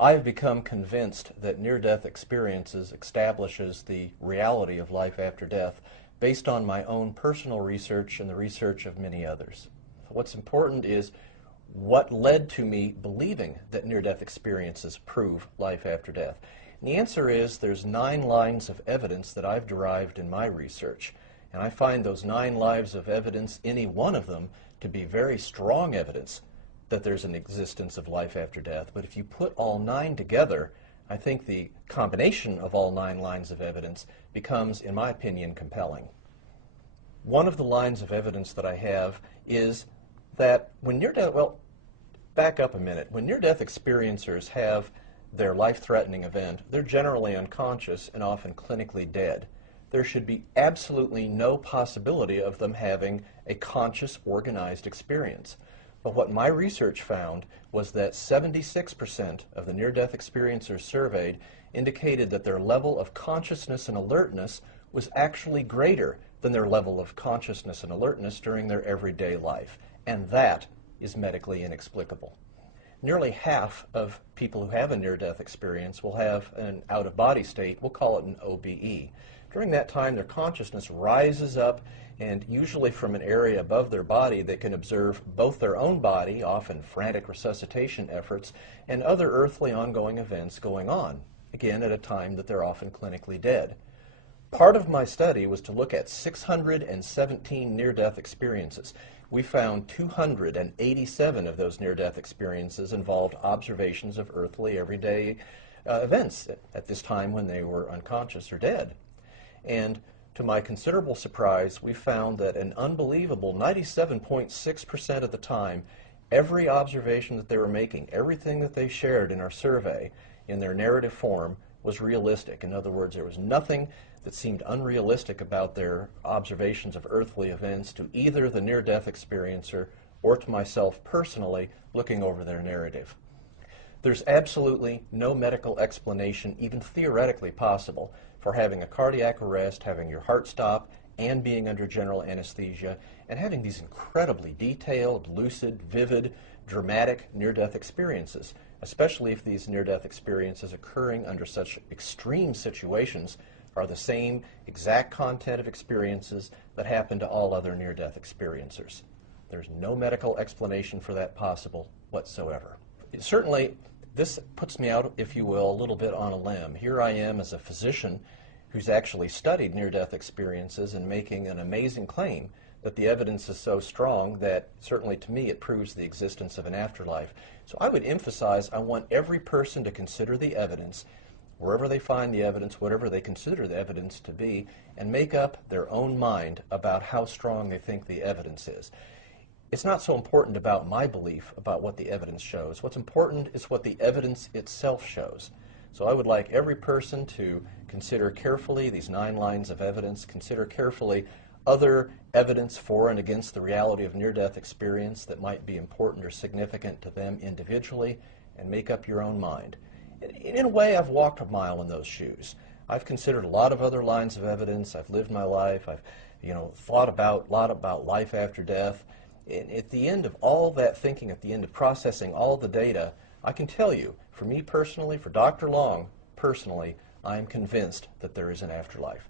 I have become convinced that near-death experiences establishes the reality of life after death based on my own personal research and the research of many others. What's important is what led to me believing that near-death experiences prove life after death. And the answer is there's 9 lines of evidence that I've derived in my research. And I find those 9 lines of evidence, any one of them, to be very strong evidence that there's an existence of life after death. But if you put all 9 together, I think the combination of all 9 lines of evidence becomes, in my opinion, compelling. One of the lines of evidence that I have is that when near-death, well, back up a minute. When near-death experiencers have their life-threatening event, they're generally unconscious and often clinically dead. There should be absolutely no possibility of them having a conscious, organized experience. But what my research found was that 76% of the near-death experiencers surveyed indicated that their level of consciousness and alertness was actually greater than their level of consciousness and alertness during their everyday life. And that is medically inexplicable. Nearly half of people who have a near-death experience will have an out-of-body state. We'll call it an OBE. During that time, their consciousness rises up, and usually from an area above their body, they can observe both their own body, often frantic resuscitation efforts, and other earthly ongoing events going on, again at a time that they're often clinically dead. Part of my study was to look at 617 near-death experiences. We found 287 of those near-death experiences involved observations of earthly, everyday events at this time when they were unconscious or dead. And to my considerable surprise, we found that an unbelievable 97.6% of the time, every observation that they were making, everything that they shared in our survey in their narrative form was realistic. In other words, there was nothing that seemed unrealistic about their observations of earthly events to either the near-death experiencer or to myself personally looking over their narrative. There's absolutely no medical explanation, even theoretically possible, for having a cardiac arrest, having your heart stop, and being under general anesthesia, and having these incredibly detailed, lucid, vivid, dramatic near-death experiences, especially if these near-death experiences occurring under such extreme situations are the same exact content of experiences that happen to all other near-death experiencers. There's no medical explanation for that possible whatsoever. Certainly, this puts me out, if you will, a little bit on a limb. Here I am as a physician who's actually studied near-death experiences and making an amazing claim that the evidence is so strong that certainly to me it proves the existence of an afterlife. So I would emphasize I want every person to consider the evidence, wherever they find the evidence, whatever they consider the evidence to be, and make up their own mind about how strong they think the evidence is. It's not so important about my belief about what the evidence shows. What's important is what the evidence itself shows. So I would like every person to consider carefully these 9 lines of evidence, consider carefully other evidence for and against the reality of near-death experience that might be important or significant to them individually, and make up your own mind. In a way, I've walked a mile in those shoes. I've considered a lot of other lines of evidence. I've lived my life. I've thought a lot about life after death. And at the end of all that thinking, at the end of processing all the data, I can tell you, for me personally, for Dr. Long personally, I am convinced that there is an afterlife.